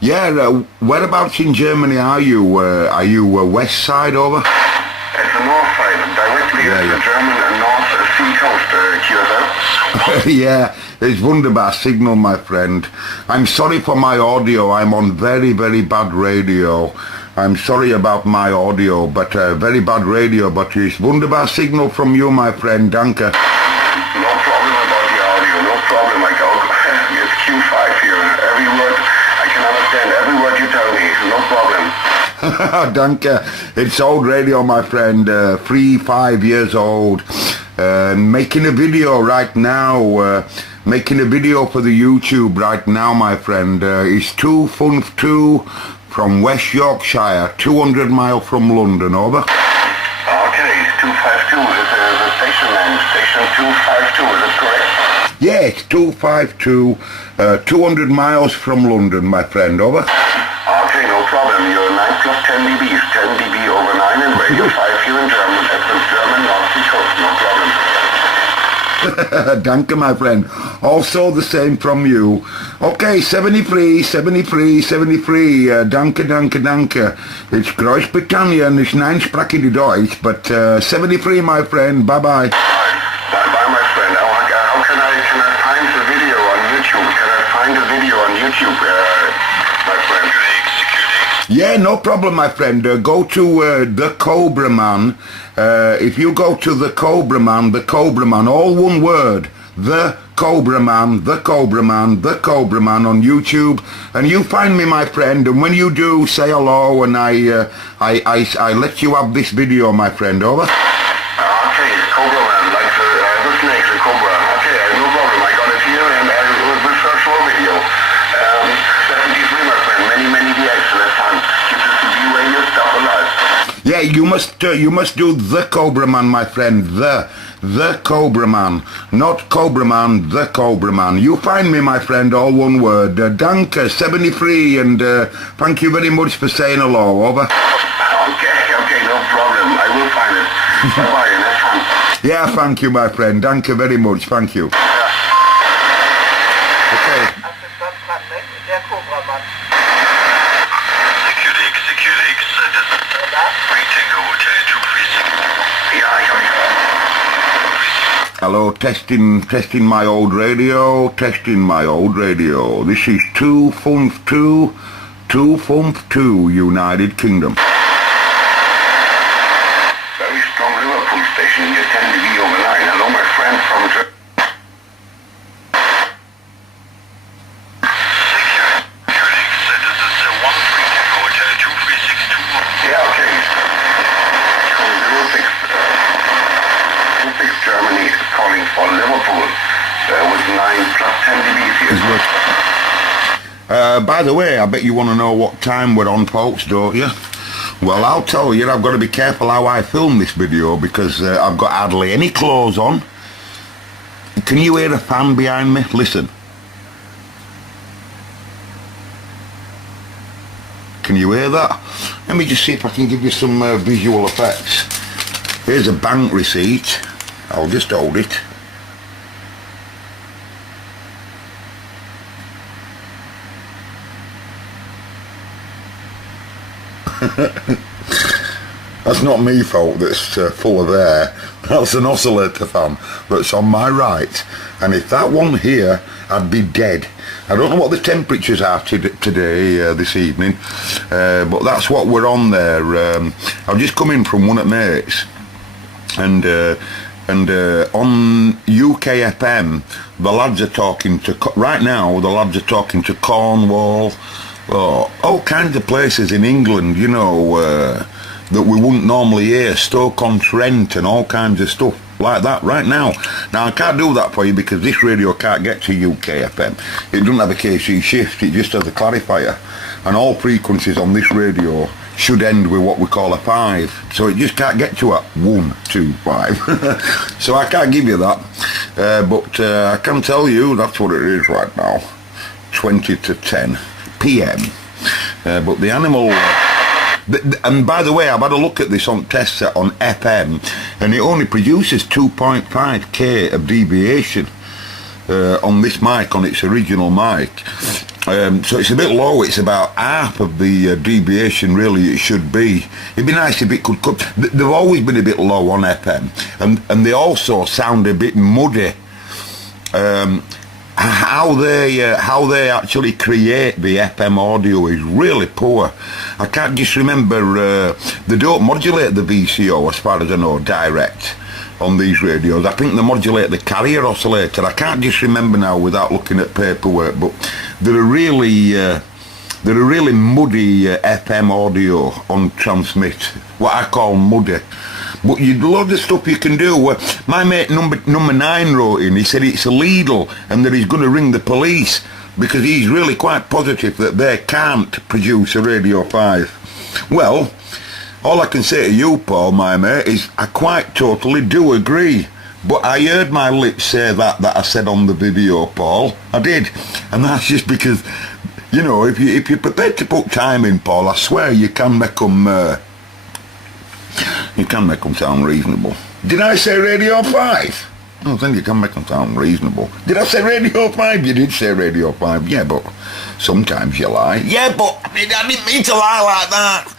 Yeah, whereabouts in Germany are you? West side over? It's the north side, directly Yeah, at yeah. the German North Sea coast, QSL. Yeah, it's wunderbar signal, my friend. I'm sorry for my audio. I'm on very, very bad radio. I'm sorry about my audio, but very bad radio. But it's wunderbar signal from you, my friend. Danke. No problem about the audio, no problem. It's Q5 here. Every word, I can understand every word you tell me. No problem. Danke. It's old radio, my friend. 5 years old. Making a video right now. Making a video for the YouTube right now, my friend. It's 252 from West Yorkshire, 200 miles from London. Over. Okay, 252 is the station name. Station 252, is that correct? Yeah, it's 252, 200 miles from London, my friend. Over. Okay, no problem. You're 9 plus 10 dBs, 10 dB over 9 and radio 5 here in German at the German North Sea coast. No problem. Danke, my friend. Also the same from you. Okay, 73, 73, 73. Danke, danke, danke. It's Großbritannien, it's nein spreche die Deutsch, but 73, my friend. Bye-bye. Bye-bye, my friend. How can I find the video on YouTube? Can I find the video on YouTube, my friend? Yeah, no problem, my friend. Go to The Cobra Man. If you go to The Cobra Man, all one word, The Cobra Man, The Cobra Man, The Cobra Man on YouTube, and you find me, my friend. And when you do, say hello, and I let you have this video, my friend. Over. Okay, Cobra Man, like the snake, the Cobra. Okay, no problem. I got it here, and I will search for a video. 73, my friend. Many DX. That's fun. Keep the CB radio stuff alive. Yeah, you must do The Cobra Man, my friend. The Cobra Man, not Cobra Man, The Cobra Man. You find me, my friend, all one word. Danke, 73, and thank you very much for saying hello. Over. Okay, no problem. I will find it. Bye-bye, and have fun. Yeah, thank you, my friend. Danke very much. Thank you. Okay. Der Cobra-Mann. CQX, das ist Tango Hotel 236. Ja, ich habe Hello, testing my old radio, This is 252, United Kingdom. Very strong Liverpool station here, 10 dB over 9. Hello, my friend from Germany. Germany is calling for Liverpool with 9 plus 10 dBs here. By the way, I bet you want to know what time we're on, folks, don't you? Well, I'll tell you, I've got to be careful how I film this video because I've got hardly any clothes on. Can you hear a fan behind me? Listen. Can you hear that? Let me just see if I can give you some visual effects. Here's a bank receipt. I'll just hold it. That's not me, folk, that's full of air. That's an oscillator fan that's on my right. And if that one here, I'd be dead. I don't know what the temperatures are today, this evening, but that's what we're on there. I've just come in from one at mates, and on UKFM, the lads are talking to, right now, the lads are talking to Cornwall, all kinds of places in England, you know, that we wouldn't normally hear, Stoke-on-Trent and all kinds of stuff like that right now. Now, I can't do that for you because this radio can't get to UKFM. It doesn't have a KC shift, it just has a clarifier. And all frequencies on this radio should end with what we call a 5. So it just can't get to a 1, 2, 5. So I can't give you that. But I can tell you that's what it is right now. 20 to 10 PM. But the animal... and by the way, I've had a look at this on test set on FM, and it only produces 2.5K of deviation on this mic, on its original mic. So it's a bit low. It's about half of the deviation, really, it should be. It'd be nice if it could come. They've always been a bit low on FM, and they also sound a bit muddy. How they actually create the FM audio is really poor. I can't just remember. They don't modulate the VCO, as far as I know, direct on these radios. I think they modulate the carrier oscillator. I can't just remember now without looking at paperwork, but they're a really muddy FM audio on transmit, what I call muddy. But you load of stuff you can do. My mate number 9 wrote in, he said it's illegal and that he's going to ring the police because he's really quite positive that they can't produce a Radio 5. Well, all I can say to you, Paul, my mate, is I quite totally do agree. But I heard my lips say that I said on the video, Paul. I did. And that's just because, you know, if you're prepared to put time in, Paul, I swear you can make them sound reasonable. Did I say Radio 5? I think you can make them sound reasonable. Did I say Radio 5? You did say Radio 5. Yeah, but sometimes you lie. Yeah, but I didn't mean to lie like that.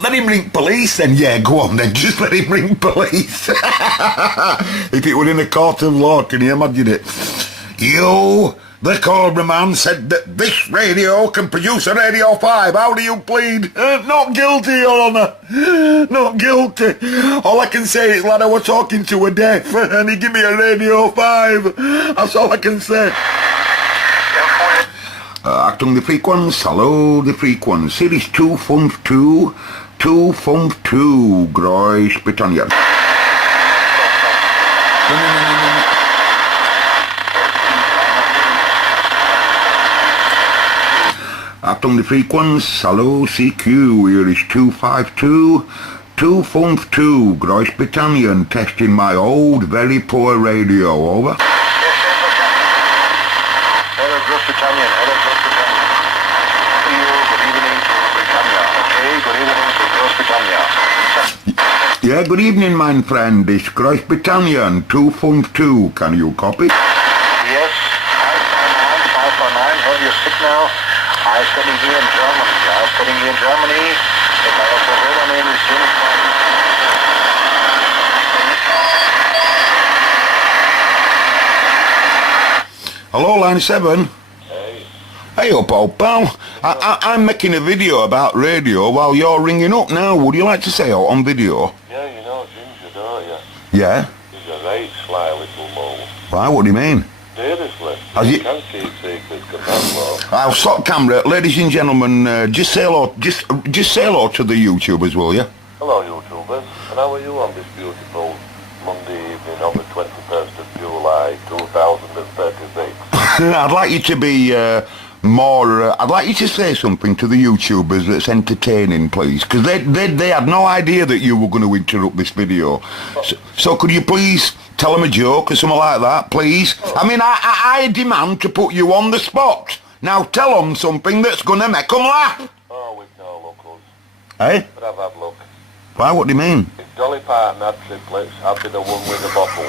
Let him ring police then. Yeah, go on then, just let him ring police. If it were in a court of law, can you imagine it? You, the Cobra man, said that this radio can produce a Radio 5. How do you plead? Not guilty, Your Honour. Not guilty. All I can say is, lad, I was talking to a deaf and he gave me a Radio 5. That's all I can say. Achtung, the frequenz. Hallo, the frequenz. Series 252. 252. Groß Britannien. Achtung, the frequenz. Hallo, CQ. Here is 252. 252. Groß Britannien. Testing my old, very poor radio. Over. Hello, Groß Britannien. Hello, Groß Britannien. Good evening to Britannia. Okay, good evening to Groß Britannnia. Yeah, good evening, my friend. It's Groß Britannien 252. Can you copy? Yes, 549. Have you sick now? I'm studying here in Germany. I'm studying here in Germany. And my operator name is Uniform. Hello, line 7. Hey up, old pal. I'm making a video about radio while you're ringing up now. Would you like to say out on video? Yeah, you know Ginger, don't you? Yeah? He's a right sly little mole. Why, what do you mean? Seriously. Has You he- can't keep secrets, because that's law. I'll stop camera. Ladies and gentlemen, just say hello to the YouTubers, will you? Hello, YouTubers. And how are you on this beautiful Monday evening on the 21st of July, 2036? I'd like you to be I'd like you to say something to the YouTubers that's entertaining, please, because they had no idea that you were going to interrupt this video. So could you please tell them a joke or something like that, please? I mean, I demand to put you on the spot. Now tell them something that's going to make them laugh. Oh, we've no lookers. Eh? But I've had luck. Why, what do you mean? If Dolly Parton had triplets, I'd be the one with the bottle.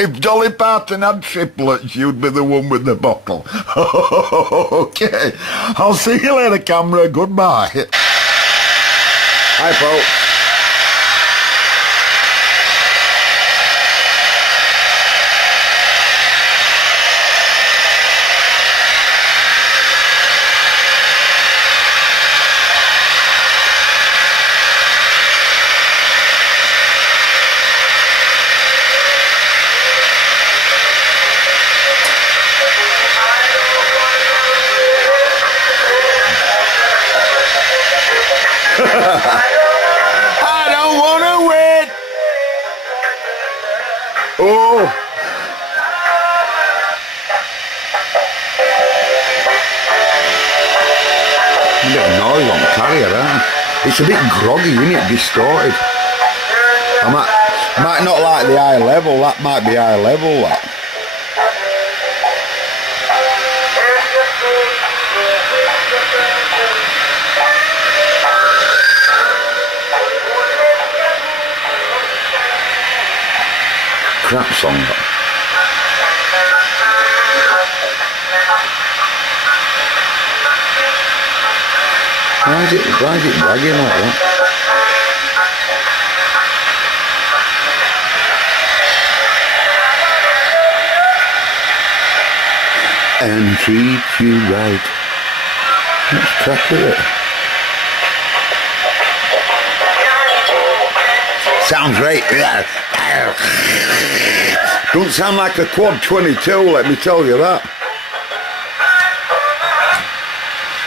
If Dolly Parton had triplets, you'd be the one with the bottle. Okay. I'll see you later, camera. Goodbye. Hi, folks. I don't want to wait. Oh. A bit of noise on the carrier, huh? It's a bit groggy, isn't it? Distorted. I might not like the high level. That might be high level, that. Crap song. Why is it wagging like that? And treat you right. Let's crack with it. Sounds great. Don't sound like a quad 22, let me tell you that.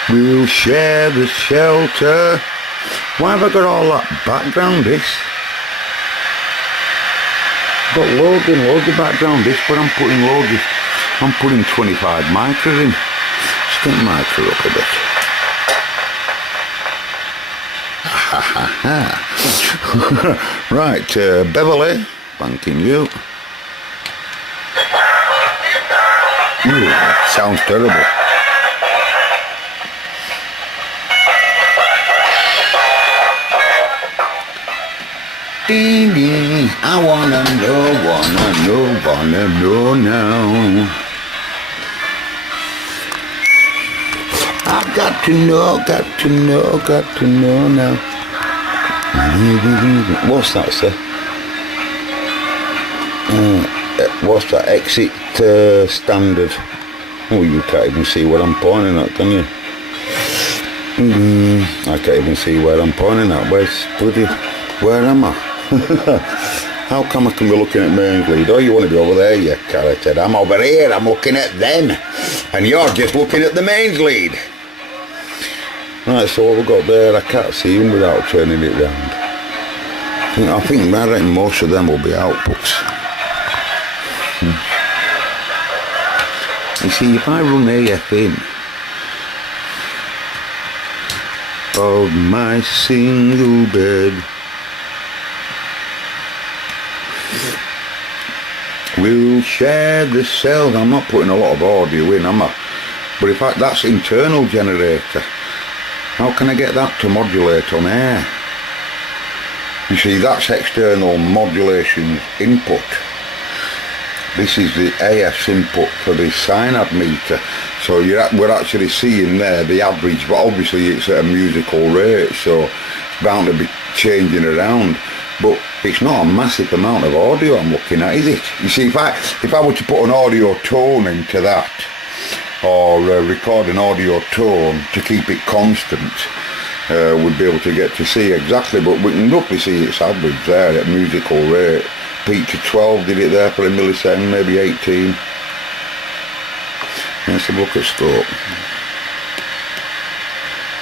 We'll share the shelter. Why have I got all that background disc? Got loads and loads of background disc, but I'm putting 25 micros in. Stick micro up a bit. Right, Beverly, thanking you. Ooh, sounds terrible. Ding ding, I wanna know now. I've got to know now. What's that, sir? What's that? Exit standard. Oh, you can't even see what I'm pointing at, can you? I can't even see where I'm pointing at. Where am I? How come I can be looking at mains lead? Oh, you want to be over there, you carrothead. I'm over here, I'm looking at them. And you're just looking at the mains lead. Right, so what we've got there, I can't see them without turning it round. I think most of them will be outputs. You see, if I run AF in of my single bed, we'll share the cells. I'm not putting a lot of audio in, am I? But in fact, that's internal generator. How can I get that to modulate on air? You see, that's external modulation input. This is the AF's input for the Synad meter. So we're actually seeing there the average, but obviously it's at a musical rate, so it's bound to be changing around. But it's not a massive amount of audio I'm looking at, is it? You see, if I were to put an audio tone into that, or record an audio tone to keep it constant, we'd be able to get to see exactly, but we can roughly see its average there at musical rate. Peak to 12, did it there for a millisecond, maybe 18. Let's have a look at scope.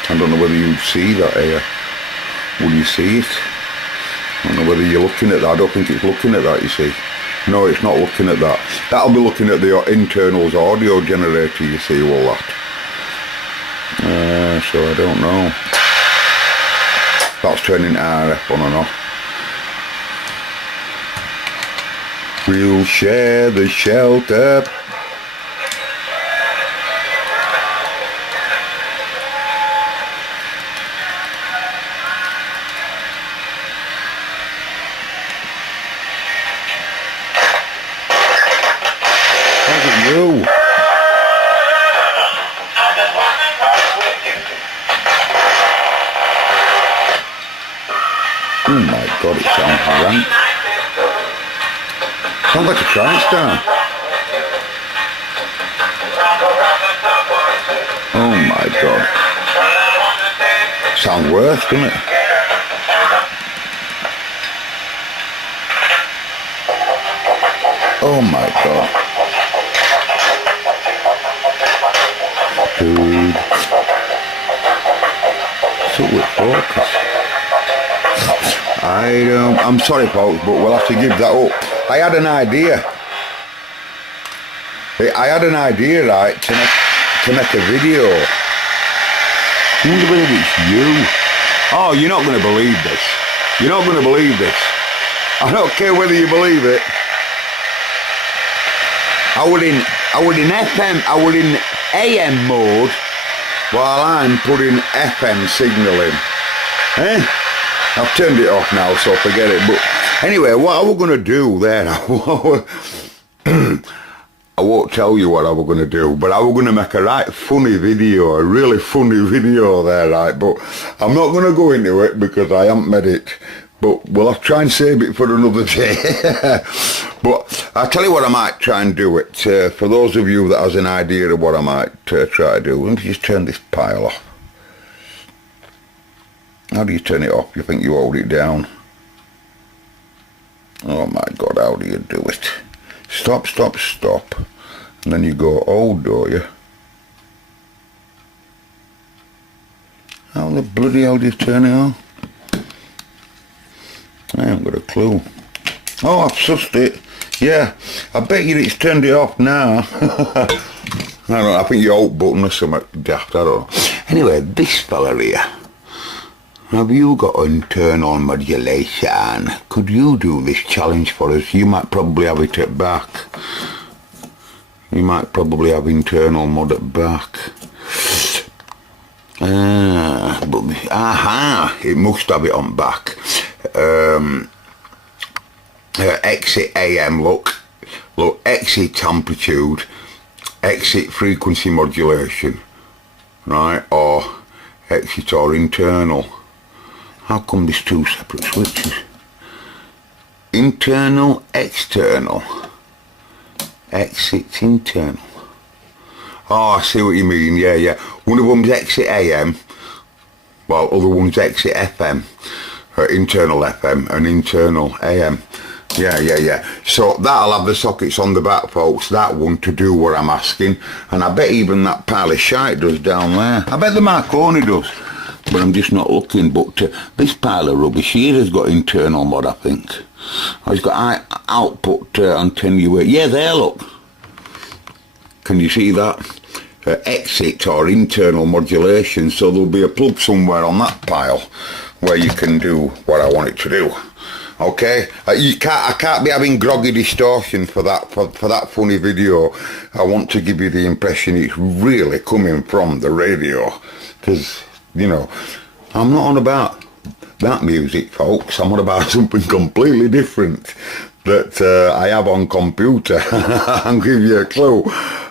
I don't know whether you'd see that here. Will you see it? I don't know whether you're looking at that. I don't think it's looking at that, you see. No, it's not looking at that. That'll be looking at the internals audio generator, you see, all that. So I don't know. That's turning RF on and off. We'll share the shelter. How's it you? Oh my God, it sounds rank. Sounds like a TriStar. Oh my God. Sounds worse, doesn't it? Oh my God. Dude. So with focus. I'm sorry folks, but we'll have to give that up. I had an idea, right, to make a video. I wonder whether it's you. Oh, you're not going to believe this. You're not going to believe this. I don't care whether you believe it. I was in AM mode while I'm putting FM signal in. Eh? I've turned it off now, so forget it. But anyway, what I was going to do there, I won't tell you what I was going to do, but I was going to make a right funny video, a really funny video there, right? But I'm not going to go into it because I haven't made it. But we'll try and save it for another day. But I'll tell you what, I might try and do it. For those of you that has an idea of what I might try to do, let me just turn this pile off. How do you turn it off? You think you hold it down? Oh my God, how do you do it? Stop, stop, stop. And then you go hold, don't you? How the bloody hell do you turn it on? I haven't got a clue. Oh, I've sussed it. Yeah, I bet you it's turned it off now. I don't know, I think your alt button or something daft, I don't know. Anyway, this fella here. Have you got internal modulation? Could you do this challenge for us? You might probably have it at back. You might probably have internal mod at back. It must have it on back. Exit AM, look, exit amplitude, exit frequency modulation, right, or exit or internal. How come there's two separate switches? Internal, external, exit, internal. Oh, I see what you mean, yeah. One of them's exit AM, while other one's exit FM. Internal FM and internal AM. Yeah. So that'll have the sockets on the back, folks, that one, to do what I'm asking. And I bet even that pile of shite does down there. I bet the Marconi does, but I'm just not looking. But this pile of rubbish here has got internal mod, I think. Oh, it's got output attenuate. Yeah, there, look. Can you see that? Exit or internal modulation. So there'll be a plug somewhere on that pile where you can do what I want it to do. Okay, I can't be having groggy distortion for that funny video. I want to give you the impression it's really coming from the radio, because, you know, I'm not on about that music, folks. I'm on about something completely different that I have on computer. I'll give you a clue,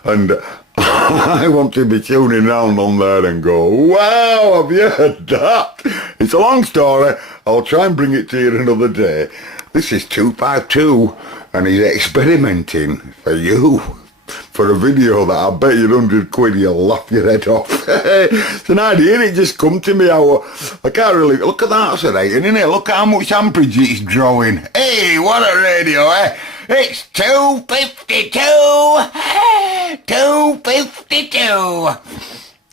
and I want to be tuning down on there and go, wow, have you heard that? It's a long story. I'll try and bring it to you another day. This is 252, and he's experimenting for you, for a video that I bet you 100 quid you'll laugh your head off. It's an idea, it just come to me. I can't really, look at that oscillating, innit? Look how much amperage it's drawing. Hey, what a radio, eh? It's 252! 252!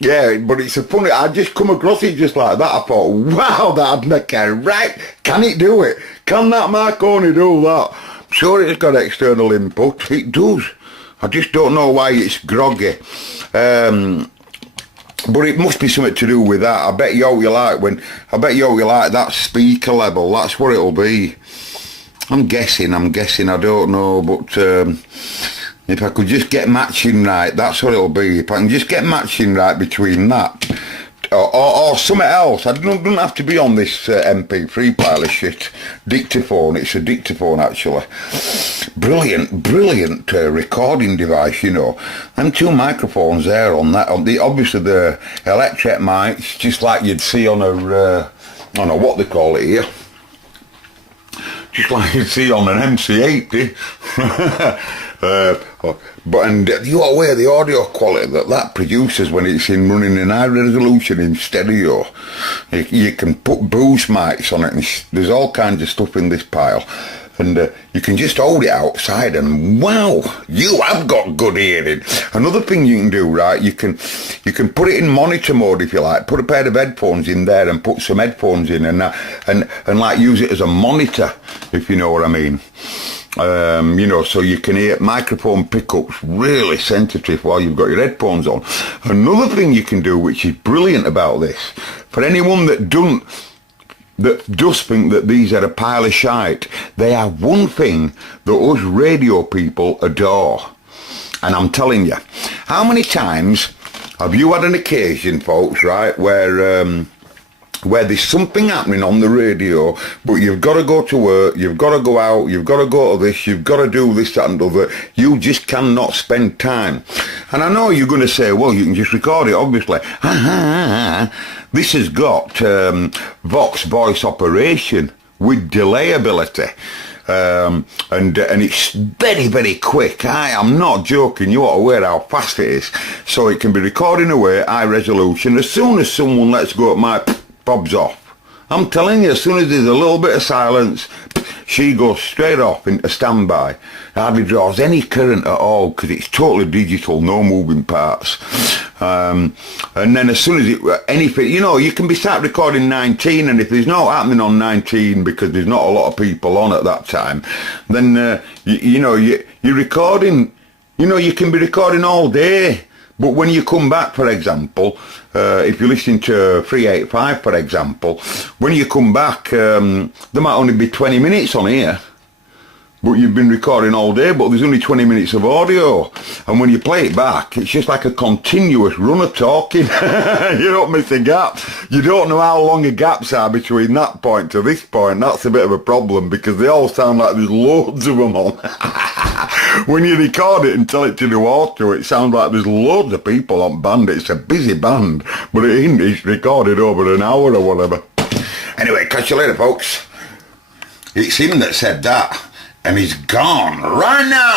Yeah, but it's a funny, I just come across it just like that. I thought, wow, that'd make a right. Can it do it? Can that Marconi do that? I'm sure it's got external input. It does. I just don't know why it's groggy. But it must be something to do with that. I bet you like that speaker level. That's what it'll be. I'm guessing, I don't know, but if I could just get matching right, that's what it'll be. If I can just get matching right between that or something else. I don't have to be on this MP3 pile of shit. Dictaphone, it's a dictaphone actually. Brilliant recording device, you know. Them two microphones there on that, obviously the electret mics, just like you'd see on a, I don't know what they call it here. Just like you'd see on an MC80. And you are aware of the audio quality that produces when it's running in high resolution in stereo. You can put boost mics on it, and there's all kinds of stuff in this pile. And you can just hold it outside and wow, you have got good hearing. Another thing you can do, right, you can put it in monitor mode if you like. Put a pair of headphones in there and put some headphones in and like use it as a monitor, if you know what I mean. You know, so you can hear microphone pickups really sensitive while you've got your headphones on. Another thing you can do, which is brilliant about this, for anyone that does think that these are a pile of shite, they have one thing that us radio people adore. And I'm telling you, how many times have you had an occasion, folks, right, where where there's something happening on the radio, but you've got to go to work, you've got to go out, you've got to go to this, you've got to do this, that and other. You just cannot spend time. And I know you're going to say, well, you can just record it, obviously. This has got Vox voice operation with delay ability. And it's very, very quick. I am not joking. You ought to aware how fast it is. So it can be recording away, high resolution. As soon as someone lets go at my Bob's off. I'm telling you, as soon as there's a little bit of silence, she goes straight off into standby. Hardly draws any current at all because it's totally digital, no moving parts. And then as soon as anything, you know, you can be sat recording 19, and if there's no happening on 19 because there's not a lot of people on at that time, then you're recording. You know, you can be recording all day. But when you come back, for example, if you're listening to 385, for example, when you come back, there might only be 20 minutes on here. But you've been recording all day, but there's only 20 minutes of audio. And when you play it back, it's just like a continuous run of talking. You don't miss a gap. You don't know how long the gaps are between that point to this point. That's a bit of a problem because they all sound like there's loads of them on. When you record it and tell it to do auto, it sounds like there's loads of people on band. It's a busy band, but it isn't. It's recorded over an hour or whatever. Anyway, catch you later, folks. It's him that said that. And he's gone right now.